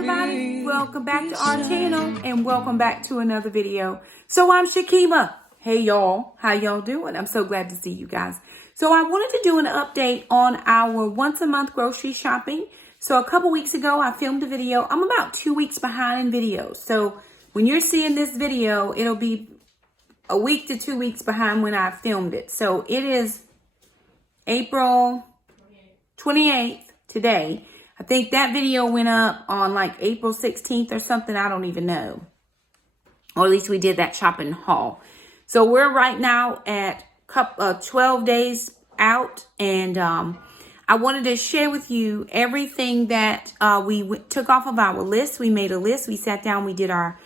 everybody, welcome back to our channel and welcome back to another video. So I'm Shakema. Hey y'all, how y'all doing? I'm so glad to see you guys. So I wanted to do an update on our once a month grocery shopping. So a couple weeks ago I filmed a video. I'm about 2 weeks behind in videos. So when you're seeing this video, it'll be a week to 2 weeks behind when I filmed it. So it is April 28th today. I think that video went up on like April 16th or something. I don't even know. Or at least we did that shopping haul. So we're right now at 12 days out. And I wanted to share with you everything that we took off of our list. We made a list. We sat down. We did our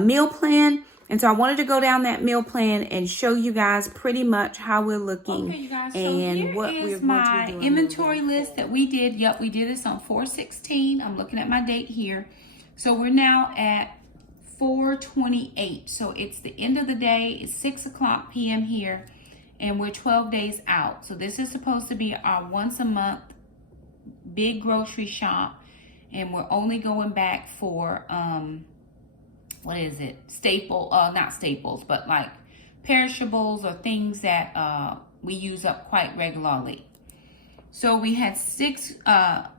meal plan. And so I wanted to go down that meal plan and show you guys pretty much how we're looking. Okay, you guys, so and what we're going to be doing. My inventory list that we did. Yep, we did this on 4/16. I'm looking at my date here. So we're now at 4/28. So it's the end of the day. It's 6:00 p.m. here. And we're 12 days out. So this is supposed to be our once a month big grocery shop. And we're only going back for... what is it? Not staples, but like perishables or things that we use up quite regularly. So we had 6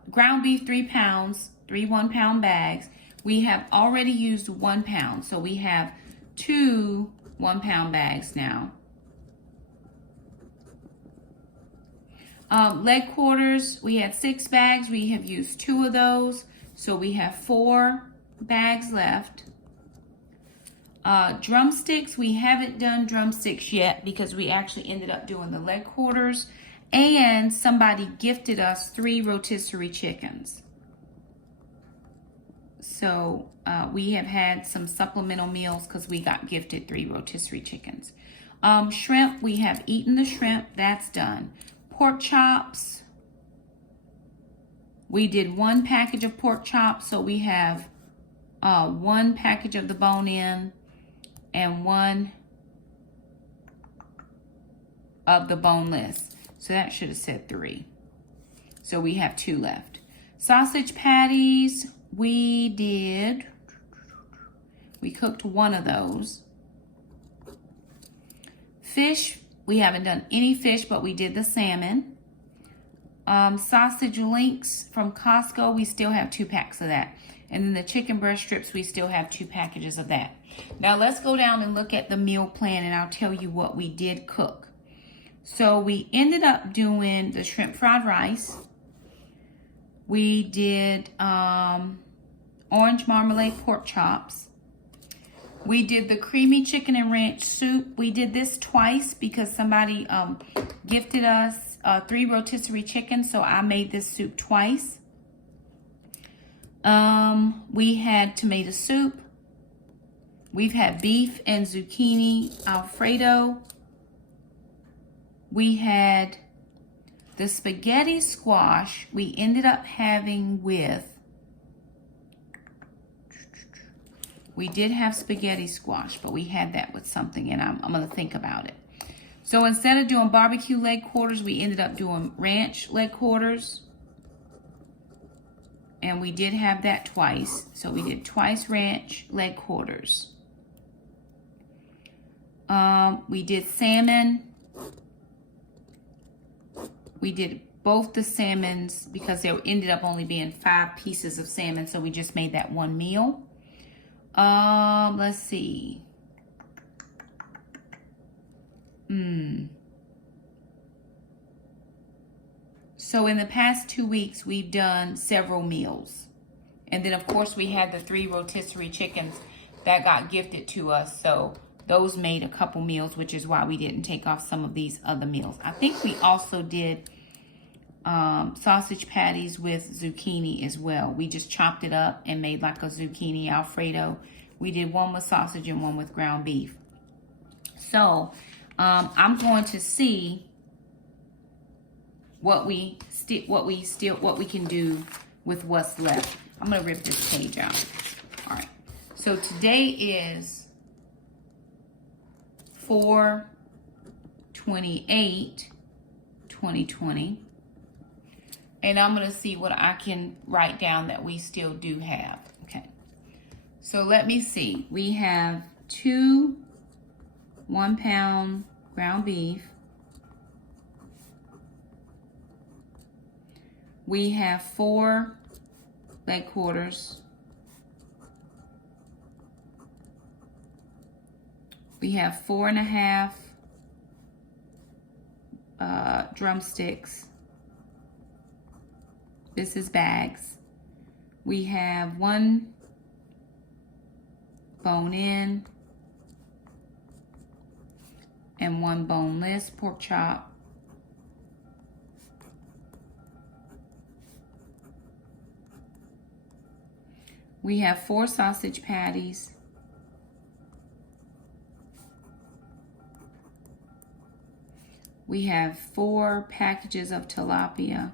ground beef, 3 pounds, 3 1-pound bags. We have already used 1 pound. So we have 2 1-pound bags now. Leg quarters, we had 6 bags. We have used 2 of those. So we have 4 bags left. Drumsticks, we haven't done drumsticks yet because we actually ended up doing the leg quarters, and somebody gifted us 3 rotisserie chickens. So we have had some supplemental meals because we got gifted 3 rotisserie chickens. Shrimp, we have eaten the shrimp, that's done. Pork chops, we did 1 package of pork chops, so we have 1 package of the bone-in and 1 of the boneless. So that should have said 3. So we have 2 left. Sausage patties, we cooked 1 of those. Fish, we haven't done any fish, but we did the salmon. Sausage links from Costco, we still have 2 packs of that. And then the chicken breast strips, we still have 2 packages of that. Now let's go down and look at the meal plan and I'll tell you what we did cook. So we ended up doing the shrimp fried rice. We did orange marmalade pork chops. We did the creamy chicken and ranch soup. We did this twice because somebody gifted us 3 rotisserie chickens, so I made this soup twice. We had tomato soup. We've had beef and zucchini Alfredo. We had the spaghetti squash we ended up having with... We did have spaghetti squash, but we had that with something, and I'm going to think about it. So instead of doing barbecue leg quarters, we ended up doing ranch leg quarters. And we did have that twice. So we did twice ranch leg quarters. We did salmon. We did both the salmons because there ended up only being 5 pieces of salmon. So we just made that 1 meal. Let's see. So in the past 2 weeks, we've done several meals. And then, of course, we had the 3 rotisserie chickens that got gifted to us. So those made a couple meals, which is why we didn't take off some of these other meals. I think we also did sausage patties with zucchini as well. We just chopped it up and made like a zucchini Alfredo. We did 1 with sausage and 1 with ground beef. So I'm going to see what we can do with what's left. I'm gonna rip this page out. All right. So today is 4/28/2020. And I'm going to see what I can write down that we still do have. Okay. So let me see. We have 2 1-pound ground beef. We have 4 leg quarters. We have 4.5 drumsticks. This is bags. We have 1 bone-in and 1 boneless pork chop. We have 4 sausage patties. We have 4 packages of tilapia.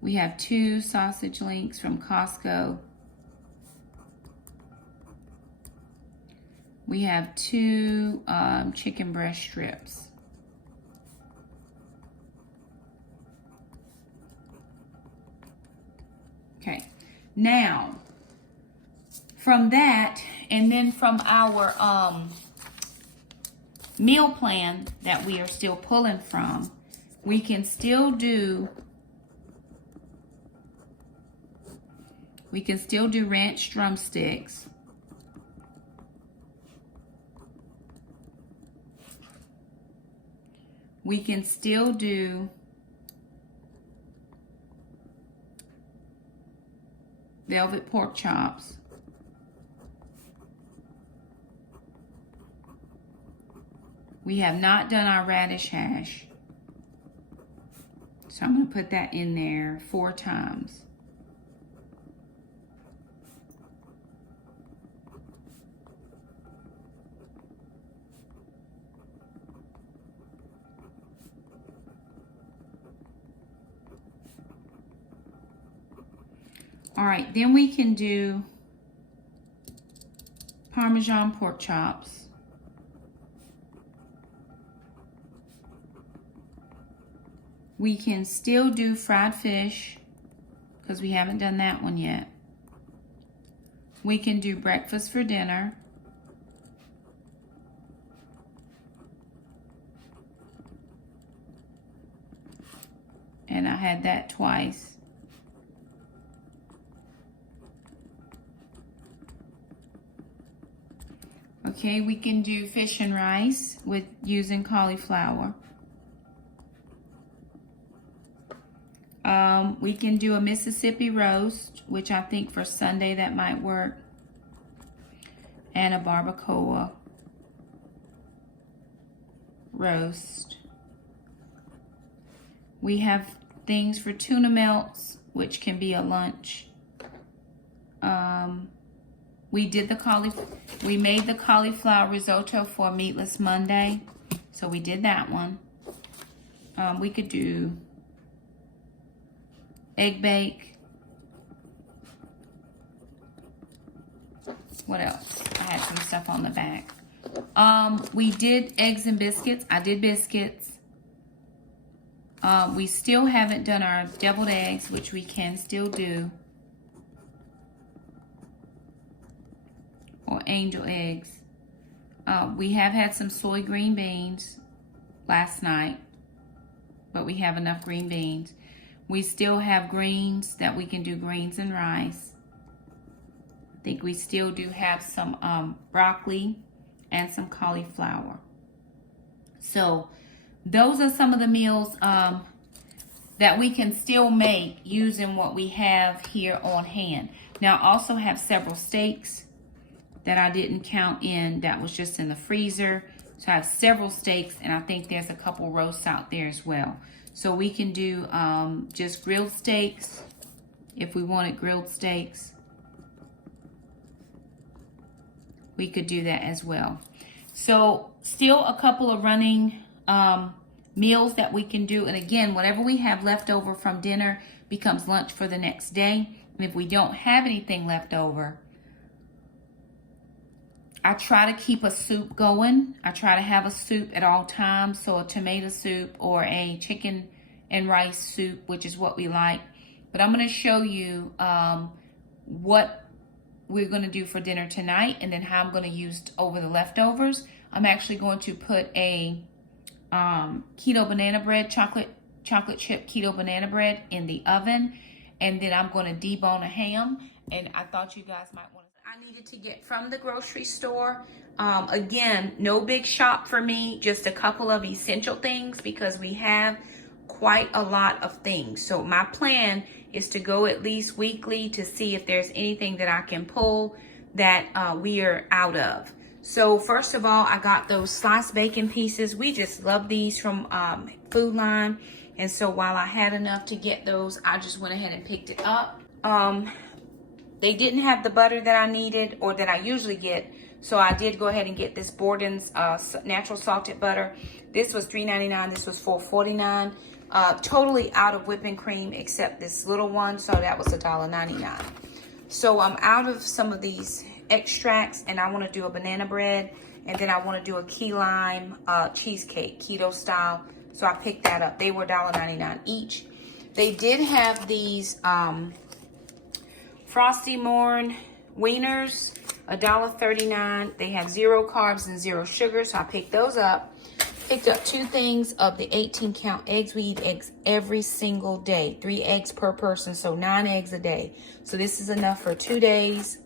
We have 2 sausage links from Costco. We have 2 chicken breast strips. Okay, now from that, and then from our meal plan that we are still pulling from, we can still do ranch drumsticks. We can still do velvet pork chops. We have not done our radish hash, so I'm going to put that in there 4 times. All right, then we can do Parmesan pork chops. We can still do fried fish because we haven't done that one yet. We can do breakfast for dinner. And I had that twice. Okay, we can do fish and rice with using cauliflower. We can do a Mississippi roast, which I think for Sunday that might work, and a barbacoa roast. We have things for tuna melts, which can be a lunch. We made the cauliflower risotto for Meatless Monday, so we did that one. We could do egg bake. What else? I had some stuff on the back. We did eggs and biscuits. I did biscuits. We still haven't done our deviled eggs, which we can still do. Or angel eggs. We have had some soy green beans last night, but we have enough green beans. We still have greens that we can do greens and rice. I think we still do have some broccoli and some cauliflower. So those are some of the meals that we can still make using what we have here on hand. Now I also have several steaks that I didn't count in, that was just in the freezer. So I have several steaks, and I think there's a couple roasts out there as well. So we can do just grilled steaks if we wanted grilled steaks. We could do that as well. So still a couple of running meals that we can do. And again, whatever we have left over from dinner becomes lunch for the next day. And if we don't have anything left over, I try to keep a soup going. I try to have a soup at all times. So a tomato soup or a chicken and rice soup, which is what we like. But I'm going to show you what we're going to do for dinner tonight, and then how I'm going to use over the leftovers. I'm actually going to put a keto banana bread, chocolate chip keto banana bread in the oven, and then I'm going to debone a ham. And I thought you guys might want to. I needed to get from the grocery store. Again, no big shop for me, just a couple of essential things because we have quite a lot of things. So my plan is to go at least weekly to see if there's anything that I can pull that we are out of. So first of all, I got those sliced bacon pieces. We just love these from Food Line. And so while I had enough to get those, I just went ahead and picked it up. They didn't have the butter that I needed or that I usually get. So I did go ahead and get this Borden's natural salted butter. This was $3.99. This was $4.49. Totally out of whipping cream except this little one. So that was $1.99. So I'm out of some of these extracts, and I want to do a banana bread, and then I want to do a key lime cheesecake, keto style. So I picked that up. They were $1.99 each. They did have these Frosty Morn wieners, $1.39. They have 0 carbs and 0 sugar, so I picked those up. Picked up 2 things of the 18-count eggs. We eat eggs every single day. 3 eggs per person, so 9 eggs a day. So this is enough for 2 days.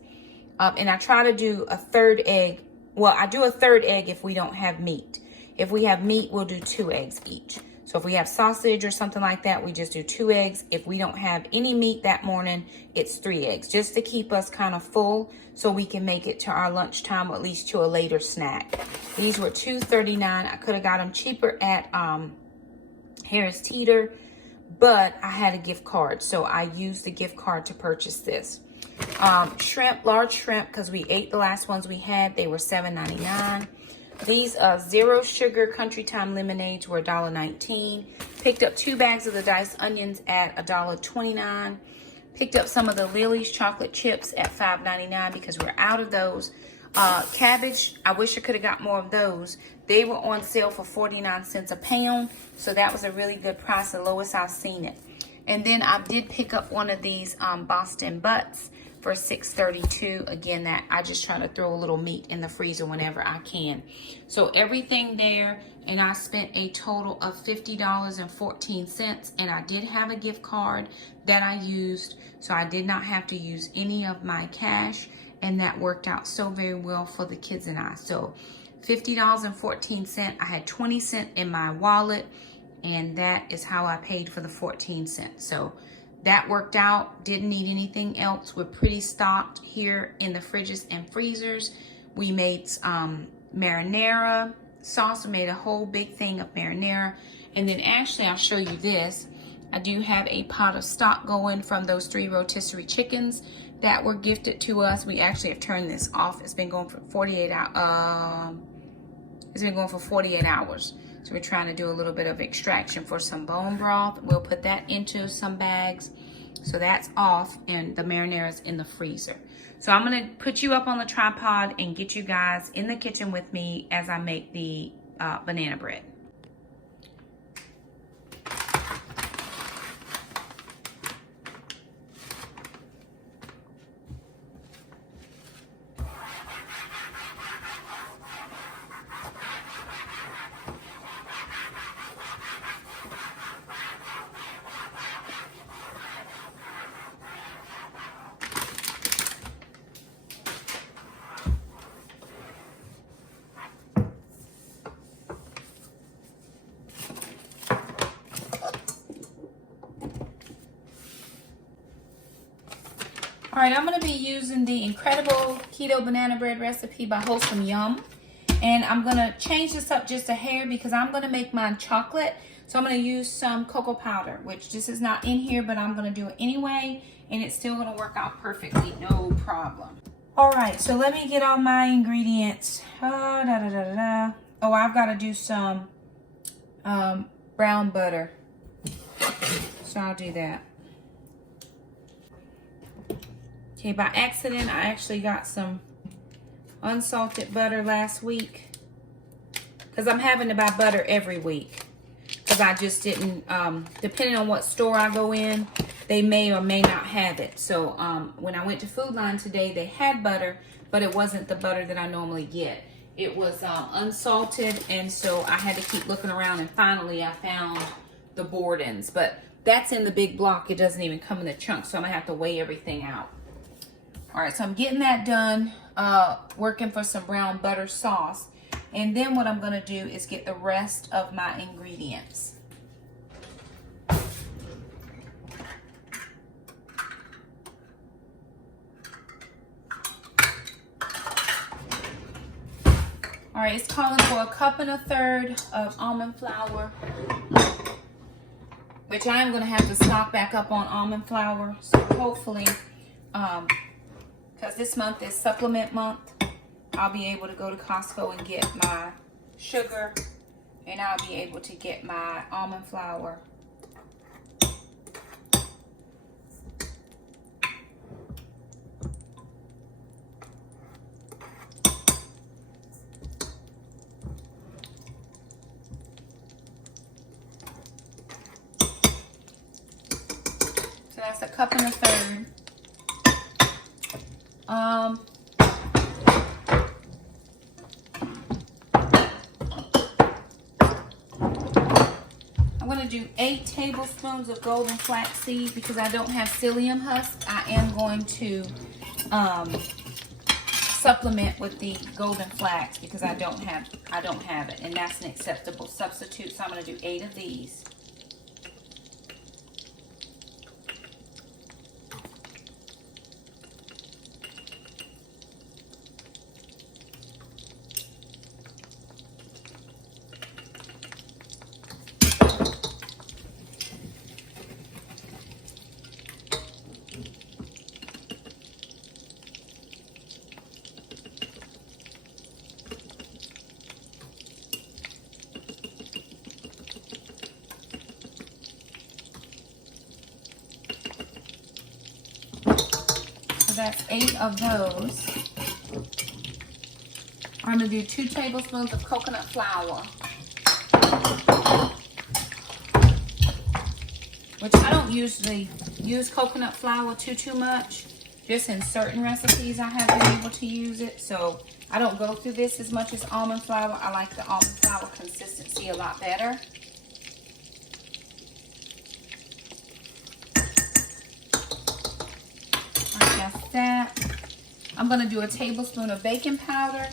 And I try to do a 3rd egg. Well, I do a 3rd egg if we don't have meat. If we have meat, we'll do 2 eggs each. So if we have sausage or something like that, we just do 2 eggs. If we don't have any meat that morning, it's 3 eggs, just to keep us kind of full so we can make it to our lunchtime or at least to a later snack. These were $2.39. I could have got them cheaper at Harris Teeter, but I had a gift card, so I used the gift card to purchase this. Shrimp, large shrimp, because we ate the last ones we had. They were $7.99. These 0 sugar Country Time lemonades were $1.19. Picked up 2 bags of the diced onions at $1.29. Picked up some of the Lily's chocolate chips at $5.99 because we're out of those. Cabbage, I wish I could have got more of those. They were on sale for 49 cents a pound, so that was a really good price, the lowest I've seen it. And then I did pick up one of these Boston Butts for $6.32. Again, that I just try to throw a little meat in the freezer whenever I can. So everything there, and I spent a total of $50.14. And I did have a gift card that I used, so I did not have to use any of my cash, and that worked out so very well for the kids and I. So $50.14. I had 20 cents in my wallet, and that is how I paid for the 14 cents. So that worked out. Didn't need anything else. We're pretty stocked here in the fridges and freezers. We made marinara sauce. We made a whole big thing of marinara. And then actually, I'll show you this. I do have a pot of stock going from those 3 rotisserie chickens that were gifted to us. We actually have turned this off. It's been going for 48 hours. It's been going for 48 hours. So we're trying to do a little bit of extraction for some bone broth. We'll put that into some bags. So that's off, and the marinara's in the freezer. So I'm gonna put you up on the tripod and get you guys in the kitchen with me as I make the banana bread. All right, I'm gonna be using the incredible keto banana bread recipe by Wholesome Yum. And I'm gonna change this up just a hair because I'm gonna make mine chocolate. So I'm gonna use some cocoa powder, which this is not in here, but I'm gonna do it anyway. And it's still gonna work out perfectly, no problem. All right, so let me get all my ingredients. Oh, I've gotta do some brown butter. So I'll do that. Okay, by accident, I actually got some unsalted butter last week because I'm having to buy butter every week. because I just didn't, depending on what store I go in, they may or may not have it. So when I went to Food Line today, they had butter, but it wasn't the butter that I normally get. It was unsalted, and so I had to keep looking around, and finally I found the Borden's. But that's in the big block. It doesn't even come in the chunks, so I'm gonna have to weigh everything out. All right, so I'm getting that done, working for some brown butter sauce. And then what I'm gonna do is get the rest of my ingredients. All right, it's calling for 1 1/3 cups of almond flour, which I am gonna have to stock back up on almond flour. So hopefully, because this month is supplement month, I'll be able to go to Costco and get my sugar, and I'll be able to get my almond flour. So that's 1 1/3 cups. I'm going to do 8 tablespoons of golden flaxseed because I don't have psyllium husk. I am going to supplement with the golden flax because I don't have it, and that's an acceptable substitute. So I'm going to do 8 of these. That's 8 of those. I'm going to do 2 tablespoons of coconut flour, which I don't usually use coconut flour too much. Just in certain recipes I have been able to use it, so I don't go through this as much as almond flour. I like the almond flour consistency a lot better. That. I'm going to do a tablespoon of baking powder.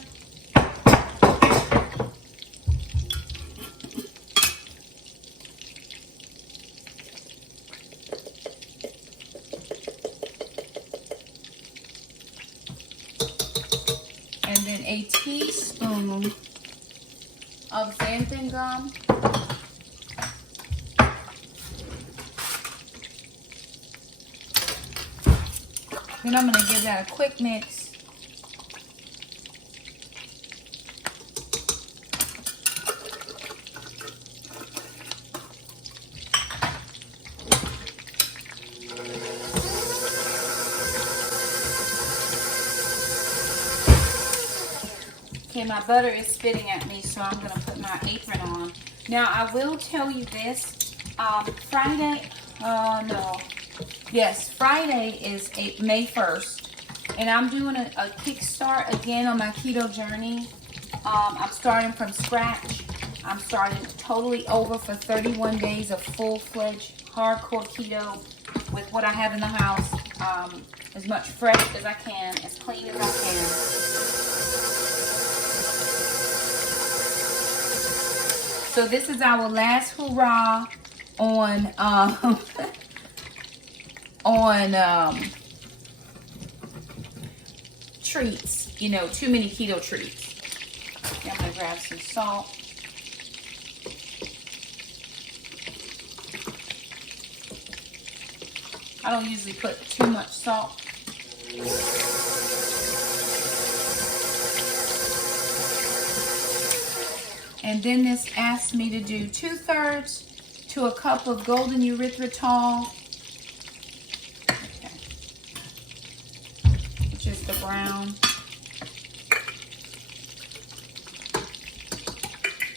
And then a teaspoon of xanthan gum. Then I'm going to give that a quick mix. Okay, my butter is spitting at me, so I'm going to put my apron on. Now, I will tell you this. Friday is May 1st, and I'm doing a kickstart again on my keto journey. I'm starting from scratch. I'm starting totally over for 31 days of full-fledged hardcore keto with what I have in the house, as much fresh as I can, as clean as I can. So this is our last hurrah on treats, you know, too many keto treats. Okay, I'm gonna grab some salt. I don't usually put too much salt. And then this asks me to do 2/3 to a cup of golden erythritol, which is the brown.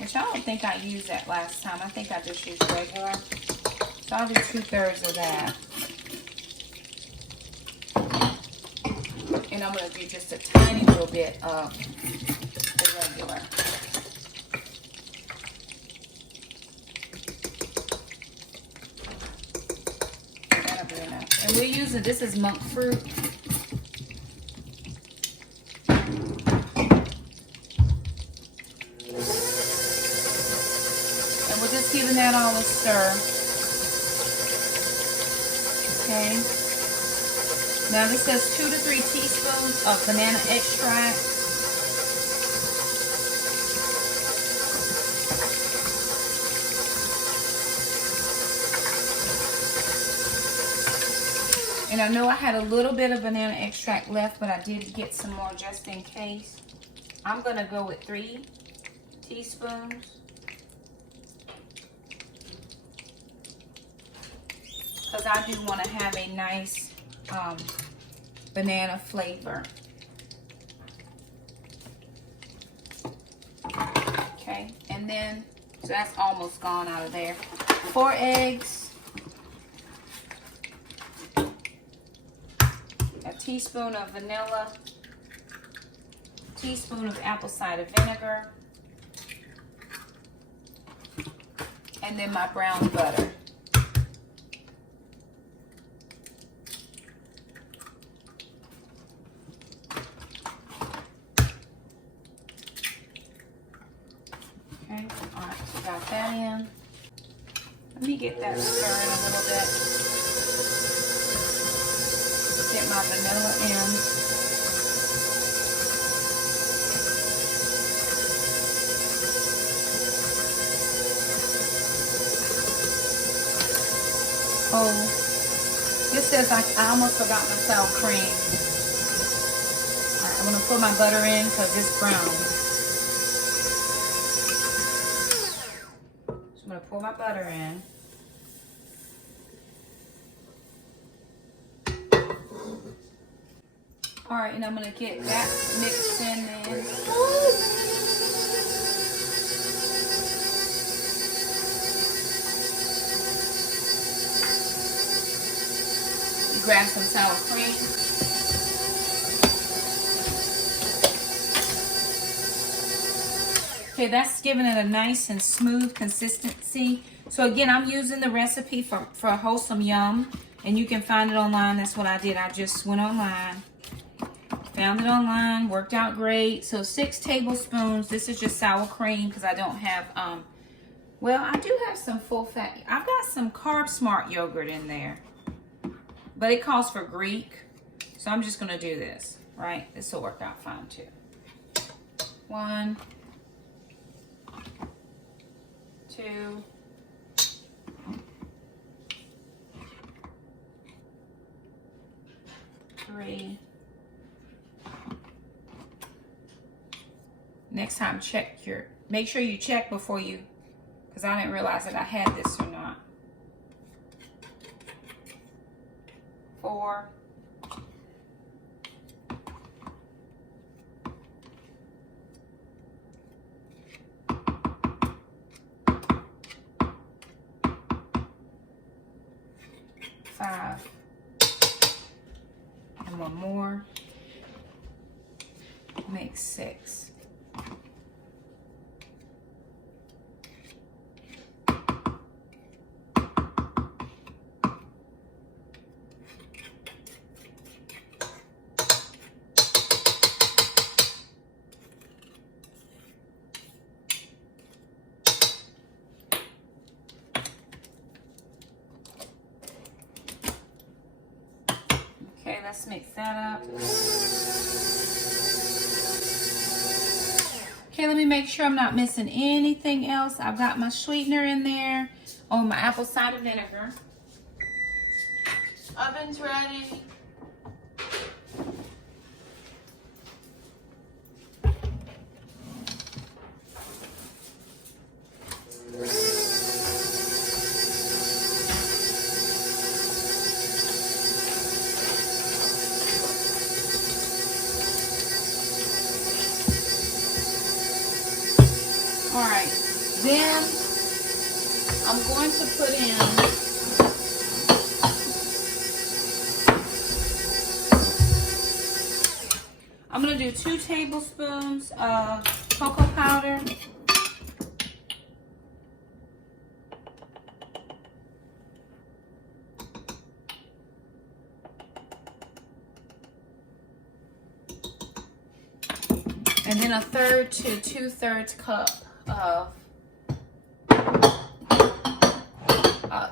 which I don't think I used that last time. I think I just used regular. So I'll do 2/3 of that. And I'm going to do just a tiny little bit of the regular. That'll be enough. And we're using, this is monk fruit. And we're just giving that all a stir. Okay. Now this says 2 to 3 teaspoons of banana extract. And I know I had a little bit of banana extract left, but I did get some more just in case. I'm going to go with 3 teaspoons. Because I do want to have a nice banana flavor. Okay, and then, so that's almost gone out of there. 4 eggs. A teaspoon of vanilla. Teaspoon of apple cider vinegar. And then my brown butter. Okay, all right, so got that in. Let me get that stirring a little bit. Get my vanilla in. Oh, this says I almost forgot my sour cream. All right, I'm gonna put my butter in because it's brown. So I'm gonna pour my butter in. All right, and I'm gonna get that mixed in there. Grab some sour cream. Okay, that's giving it a nice and smooth consistency. So again, I'm using the recipe for Wholesome Yum, and you can find it online. That's what I did. I just went online, found it online, worked out great. So 6 tablespoons. This is just sour cream because I don't have, well, I do have some full fat. I've got some Carb Smart yogurt in there. But it calls for Greek, so I'm just going to do this, right? This will work out fine too. 1, 2, 3. Next time, make sure you check before you, because I didn't realize that I had this or not. 4. 5. And 1 more. Makes 6. Okay, let's mix that up. Okay, let me make sure I'm not missing anything else. I've got my sweetener in there. Oh, my apple cider vinegar. Oven's ready. All right, going to put in I'm going to do 2 tablespoons of cocoa powder. And then 1/3 to 2/3 cup of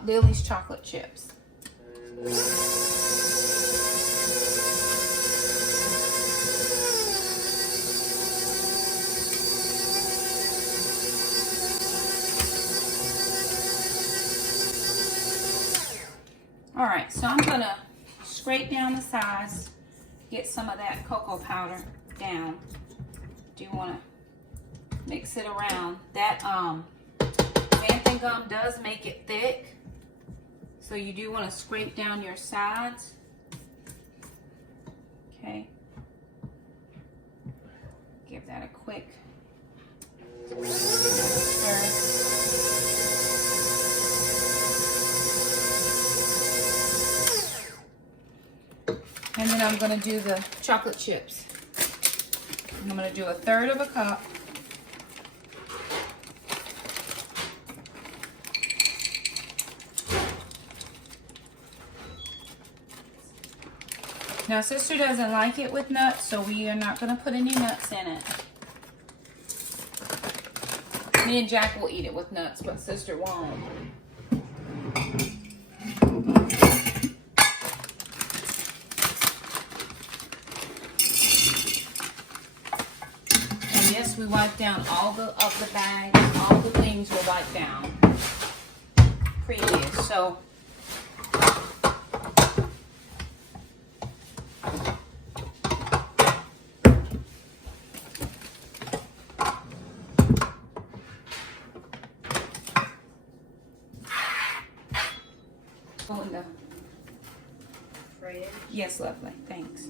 Lily's chocolate chips. All right, so I'm gonna scrape down the sides, get some of that cocoa powder down. Do you want to mix it around? That xanthan gum does make it thick, so you do want to scrape down your sides. Okay. Give that a quick stir. And then I'm going to do the chocolate chips. I'm going to do 1/3 of a cup. Now, sister doesn't like it with nuts, so we are not going to put any nuts in it. Me and Jack will eat it with nuts, but sister won't. We wipe down all the bags, all the things were wiped down previous. So go in the fridge. Yes, lovely. Thanks.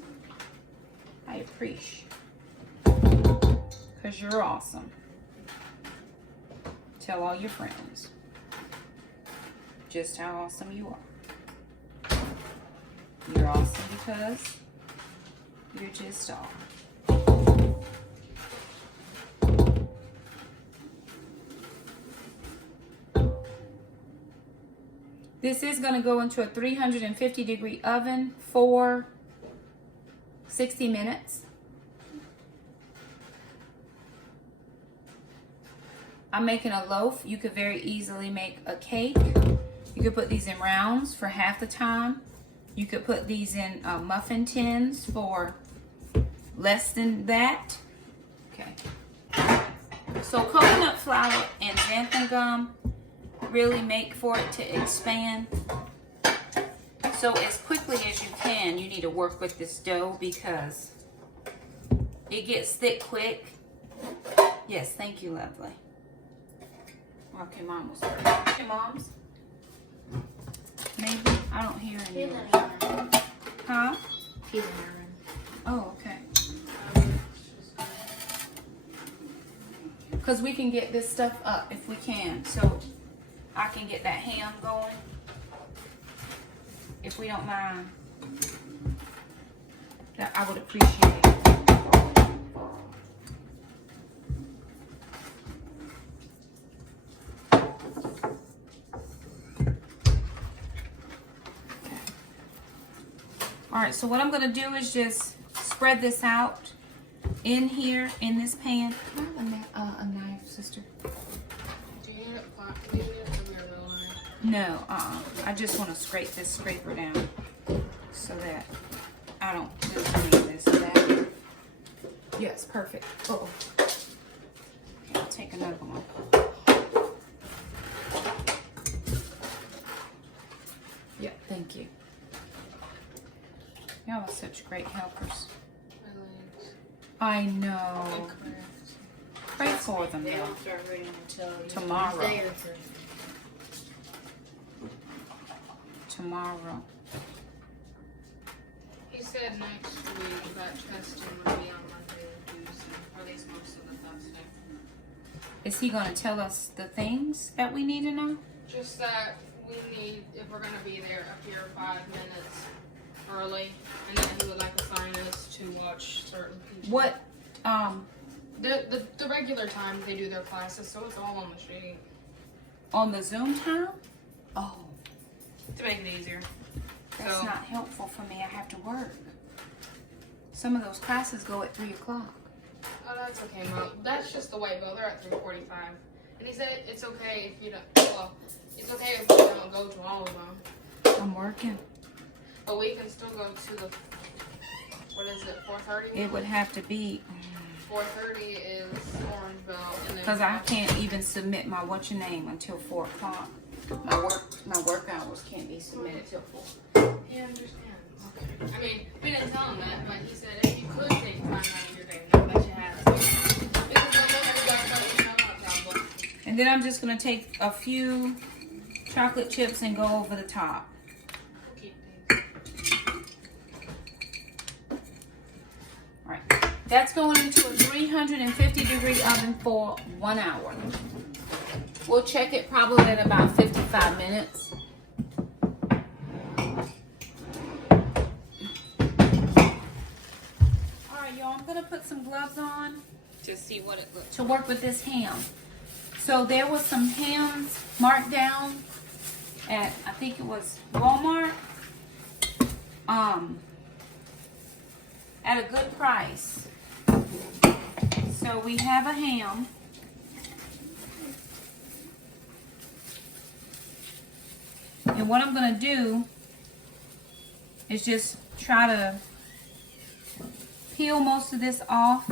I appreciate. Because you're awesome. Tell all your friends just how awesome you are. You're awesome because you're just all. This is going to go into a 350-degree oven for 60 minutes. I'm making a loaf. You could very easily make a cake. You could put these in rounds for half the time. You could put these in muffin tins for less than that. Okay. So coconut flour and xanthan gum really make for it to expand. So as quickly as you can, you need to work with this dough because it gets thick quick. Yes, thank you, lovely. Okay, Mom was first. Okay, Moms? Maybe? I don't hear any. Huh? Oh, okay. Because we can get this stuff up if we can. So I can get that ham going. If we don't mind. That I would appreciate it. All right, so what I'm gonna do is just spread this out in here in this pan. Can I have a knife, sister? Do you need a pot to do it from your line? No, I just want to scrape this scraper down so that I don't lose any of this back. Yes, perfect. Uh-oh. Okay, I'll take another one. Yeah, thank you. Y'all are such great helpers. My legs. I know. Incorrect. Pray for them, They though. won't start reading until Tomorrow. Wednesday or Thursday. Tomorrow. He said next week that testing will be on Monday or Tuesday, or at least most of the testing. Is he going to tell us the things that we need to know? Just that we need, if we're gonna be there, up here 5 minutes early, and then he would like assign us to watch certain people. What, The regular time they do their classes, so it's all on the sheet. on the Zoom time? Oh, To make it easier. that's not helpful for me. I have to work. Some of those classes go at 3 o'clock. Oh, that's okay, Mom. That's just the way, though. They're at 3:45. And he said it's okay if you don't, well, it's okay if we don't go to all of them. I'm working. But we can still go to the, what is it, 4:30? It would have to be, 4:30 is Orange Belt. And then because I can't even submit my what's-your-name until 4 o'clock. My work hours can't be submitted till 4. He understands. Okay. I mean, we didn't tell him that, but he said if you could take time out of your day, now that you have to. Because I know you got something coming up, probably. And then I'm just going to take a few chocolate chips and go over the top. Keep these. Right. That's going into a 350-degree oven for 1 hour. We'll check it probably at about 55 minutes. Alright, y'all, I'm going to put some gloves on To see what it looks to work with this ham. So there was some hams marked down at, I think it was Walmart, at a good price. So we have a ham. And what I'm going to do is just try to peel most of this off.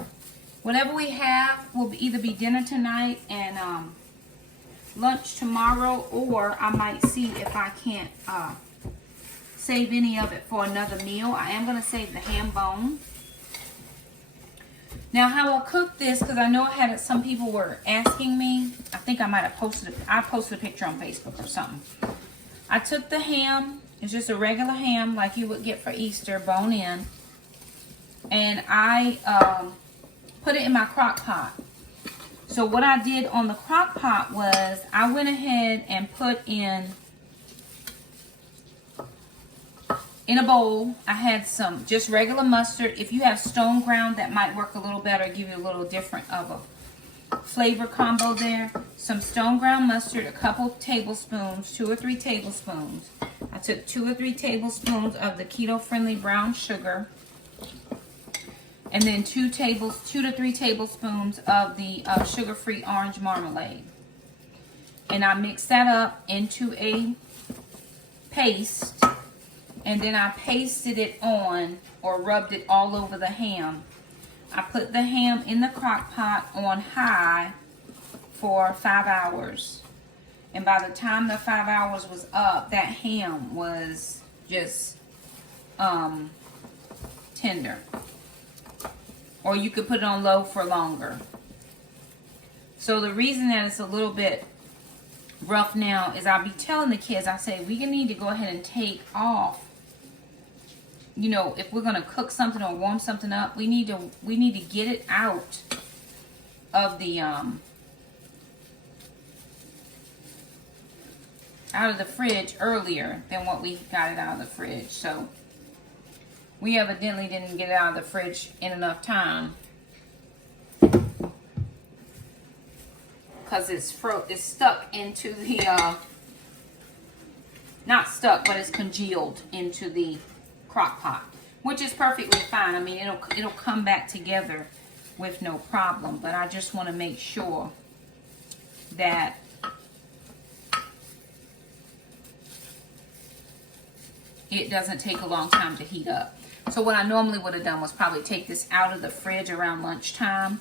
Whatever we have will either be dinner tonight and lunch tomorrow, or I might see if I can't save any of it for another meal. I am going to save the ham bone. Now, how I'll cook this, because I know I had it, some people were asking me. I think I might have posted it. I posted a picture on Facebook or something. I took the ham. It's just a regular ham like you would get for Easter, bone in. And I put it in my crock pot. So what I did on the crock pot was I went ahead and put in a bowl. I had some just regular mustard. If you have stone ground, that might work a little better, give you a little different of a flavor combo there. Some stone ground mustard, a couple tablespoons, 2 or 3 tablespoons. I took 2 or 3 tablespoons of the keto-friendly brown sugar. And then 2 to 3 tablespoons of the sugar-free orange marmalade. And I mixed that up into a paste. And then I pasted it on, or rubbed it all over the ham. I put the ham in the crock pot on high for 5 hours. And by the time the 5 hours was up, that ham was just tender. Or you could put it on low for longer. So the reason that it's a little bit rough now is I'll be telling the kids, I say, we need to go ahead and take off. You know, if we're going to cook something or warm something up, we need to get it out of the fridge earlier than what we got it out of the fridge. So we evidently didn't get it out of the fridge in enough time, because it's stuck into the not stuck, but it's congealed into the crock pot, which is perfectly fine. I mean, it'll come back together with no problem, but I just want to make sure that it doesn't take a long time to heat up. So what I normally would have done was probably take this out of the fridge around lunchtime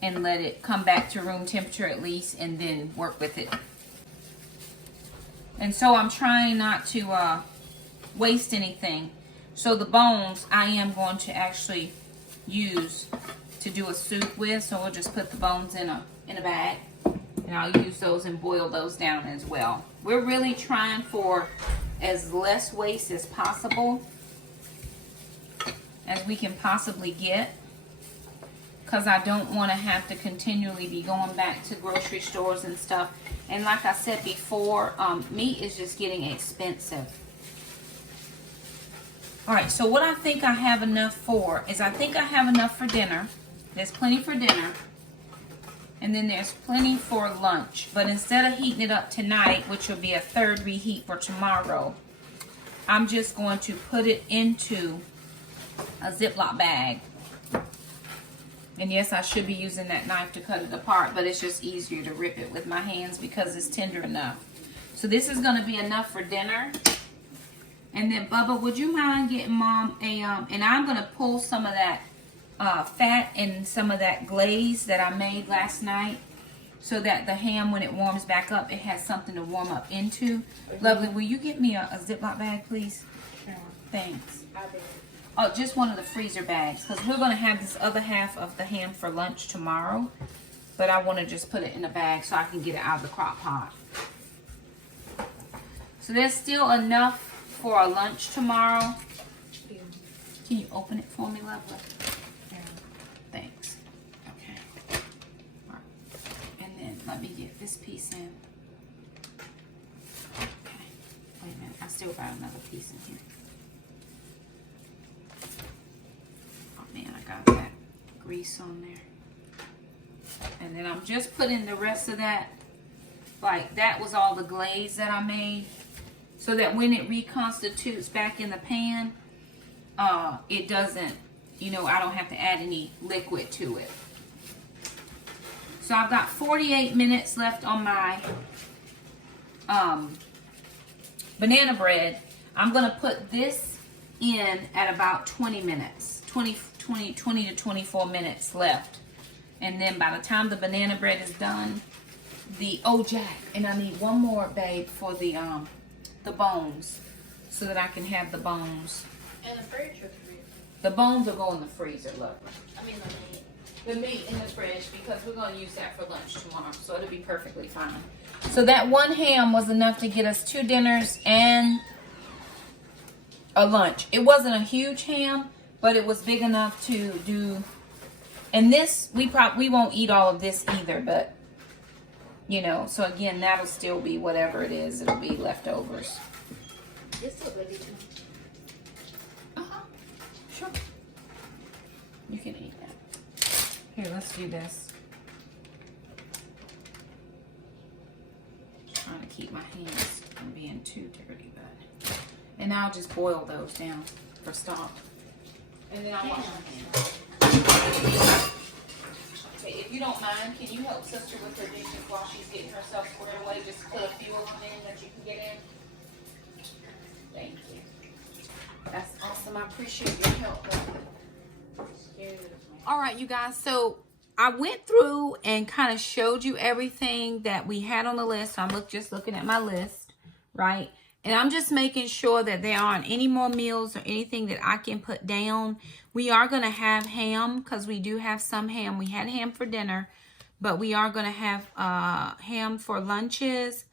and let it come back to room temperature at least, and then work with it. And so I'm trying not to waste anything. So the bones I am going to actually use to do a soup with. So we'll just put the bones in a bag, and I'll use those and boil those down as well. We're really trying for as less waste as possible as we can possibly get, because I don't want to have to continually be going back to grocery stores and stuff And like I said before, meat is just getting expensive. All right, so what I think I have enough for is I think I have enough for dinner. There's plenty for dinner. And then there's plenty for lunch. But instead of heating it up tonight, which will be a third reheat for tomorrow, I'm just going to put it into a Ziploc bag. And yes, I should be using that knife to cut it apart, but it's just easier to rip it with my hands because it's tender enough. So this is going to be enough for dinner. And then, Bubba, would you mind getting Mom a, and I'm going to pull some of that fat and some of that glaze that I made last night so that the ham, when it warms back up, it has something to warm up into. Lovely, will you get me a Ziploc bag, please? Sure. Thanks. Oh, just one of the freezer bags, because we're going to have this other half of the ham for lunch tomorrow. But I want to just put it in a bag so I can get it out of the crock pot. So there's still enough for a lunch tomorrow. Can you open it for me, lovely? Yeah. Thanks. Okay. All right. And then let me get this piece in. Okay. Wait a minute. I still got another piece in here. Man, I got that grease on there. And then I'm just putting the rest of that, like that was all the glaze that I made, so that when it reconstitutes back in the pan, it doesn't, you know, I don't have to add any liquid to it. So I've got 48 minutes left on my banana bread. I'm gonna put this in at about 20 minutes, 20 to 24 minutes left. And then by the time the banana bread is done, oh Jack, and I need one more, babe, for the bones, so that I can have the bones. And the fridge or the freezer? The bones will go in the freezer, look. I mean the meat. The meat in the fridge, because we're going to use that for lunch tomorrow, so it'll be perfectly fine. So that one ham was enough to get us 2 dinners and a lunch. It wasn't a huge ham, but it was big enough to do. And this, we won't eat all of this either, but you know, so again, that'll still be whatever it is. It'll be leftovers. It's still good, too. Sure. You can eat that. Here, let's do this. Trying to keep my hands from being too dirty, but. And I'll just boil those down for stock. And then I'll wash my hands. Okay, if you don't mind, can you help Sister with her dishes while she's getting herself squared away? Just put a few of them in that you can get in. Thank you. That's awesome. I appreciate your help. All right, you guys. So I went through and kind of showed you everything that we had on the list. So I'm just looking at my list, right? And I'm just making sure that there aren't any more meals or anything that I can put down. We are going to have ham because we do have some ham. We had ham for dinner, but we are going to have ham for lunches.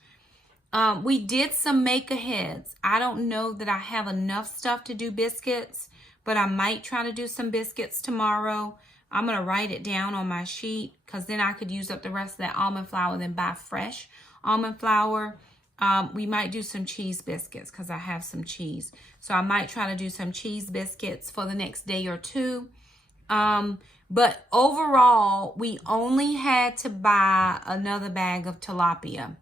We did some make-aheads. I don't know that I have enough stuff to do biscuits, but I might try to do some biscuits tomorrow. I'm going to write it down on my sheet because then I could use up the rest of that almond flour, then buy fresh almond flour. We might do some cheese biscuits because I have some cheese. So I might try to do some cheese biscuits for the next day or two. But overall, we only had to buy another bag of tilapia.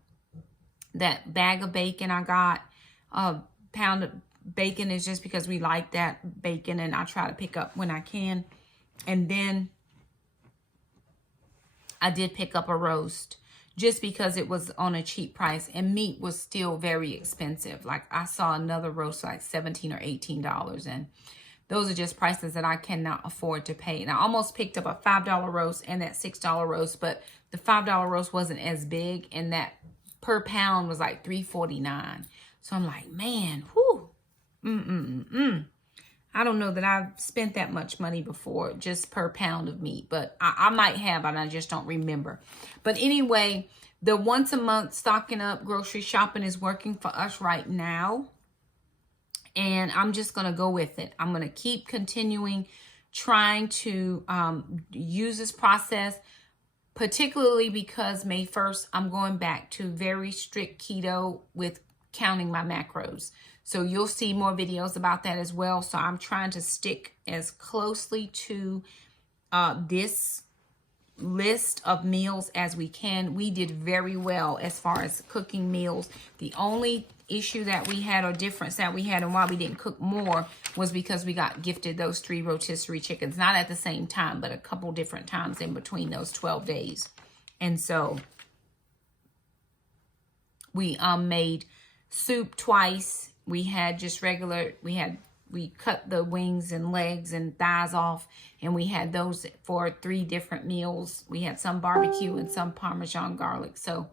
That bag of bacon I got, a pound of bacon is just because we like that bacon and I try to pick up when I can. And then I did pick up a roast just because it was on a cheap price and meat was still very expensive. Like I saw another roast like $17 or $18 and those are just prices that I cannot afford to pay. And I almost picked up a $5 roast and that $6 roast, but the $5 roast wasn't as big and that per pound was like $3.49. So I'm like, man, whew. I don't know that I've spent that much money before just per pound of meat, but I might have and I just don't remember. But anyway, the once a month stocking up grocery shopping is working for us right now. And I'm just going to go with it. I'm going to keep continuing trying to use this process, particularly because May 1st, I'm going back to very strict keto with counting my macros. So you'll see more videos about that as well. So I'm trying to stick as closely to this list of meals as we can. We did very well as far as cooking meals. The only issue that we had, or difference that we had, and why we didn't cook more, was because we got gifted those 3 rotisserie chickens, not at the same time, but a couple different times in between those 12 days. And so we made soup twice. We had just regular, we cut the wings and legs and thighs off, and we had those for 3 different meals. We had some barbecue and some Parmesan garlic. So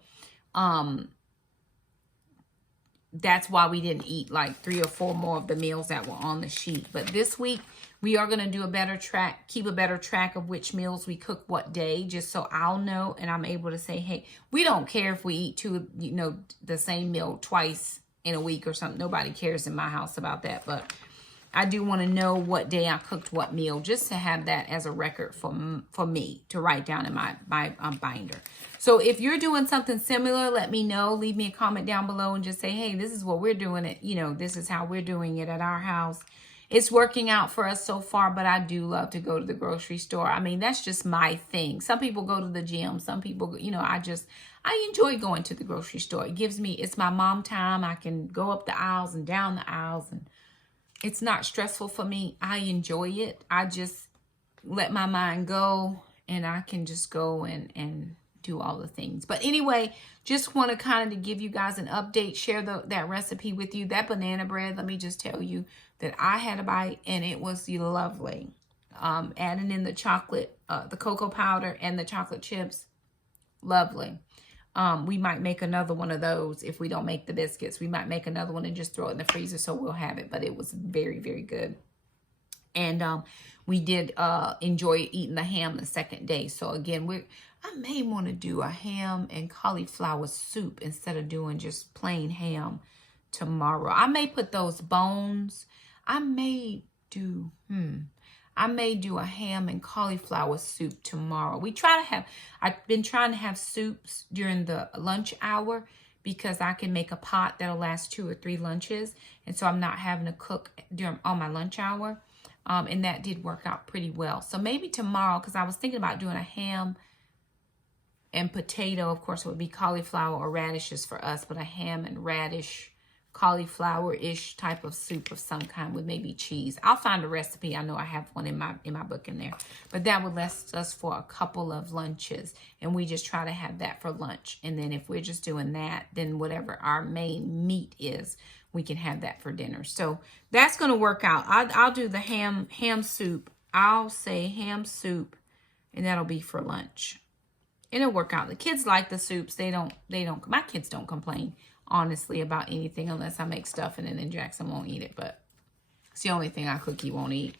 that's why we didn't eat like 3 or 4 more of the meals that were on the sheet. But this week, we are going to do a better track, keep a better track of which meals we cook what day, just so I'll know and I'm able to say, hey, we don't care if we eat the same meal twice in a week or something. Nobody cares in my house about that. But I do want to know what day I cooked what meal, just to have that as a record for me to write down in my binder. So if you're doing something similar, let me know. Leave me a comment down below and just say, hey, this is what we're doing it. This is how we're doing it at our house. It's working out for us so far, but I do love to go to the grocery store. I mean, that's just my thing. Some people go to the gym. Some people, I enjoy going to the grocery store. It's my mom time. I can go up the aisles and down the aisles, and it's not stressful for me. I enjoy it. I just let my mind go, and I can just go and do all the things. But anyway, just want to kind of give you guys an update, share that recipe with you. That banana bread, let me just tell you that I had a bite, and it was lovely. Adding in the chocolate, the cocoa powder and the chocolate chips, lovely. We might make another one of those if we don't make the biscuits. We might make another one and just throw it in the freezer so we'll have it. But it was very, very good. And we did enjoy eating the ham the second day. So again, I may want to do a ham and cauliflower soup instead of doing just plain ham tomorrow. I may put those bones. I may do a ham and cauliflower soup tomorrow. I've been trying to have soups during the lunch hour because I can make a pot that'll last 2 or 3 lunches. And so I'm not having to cook on my lunch hour. And that did work out pretty well. So maybe tomorrow, because I was thinking about doing a ham and potato. Of course, it would be cauliflower or radishes for us, but a ham and radish, cauliflower-ish type of soup of some kind with maybe cheese. I'll find a recipe. I know I have one in my book in there. But that would last us for a couple of lunches. And we just try to have that for lunch. And then if we're just doing that, then whatever our main meat is, we can have that for dinner. So that's going to work out. I'll do the ham soup. I'll say ham soup, and that'll be for lunch. And it'll work out. The kids like the soups. My kids don't complain, honestly, about anything unless I make stuffing, and then Jackson won't eat it. But it's the only thing I cook he won't eat.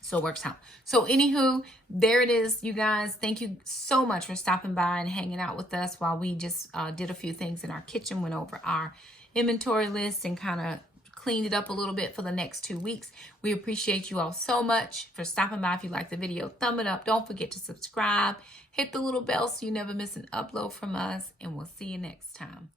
So it works out. So anywho, there it is, you guys. Thank you so much for stopping by and hanging out with us while we just did a few things in our kitchen, went over our inventory list and kind of cleaned it up a little bit for the next 2 weeks. We appreciate you all so much for stopping by. If you like the video, thumb it up. Don't forget to subscribe. Hit the little bell so you never miss an upload from us. And we'll see you next time.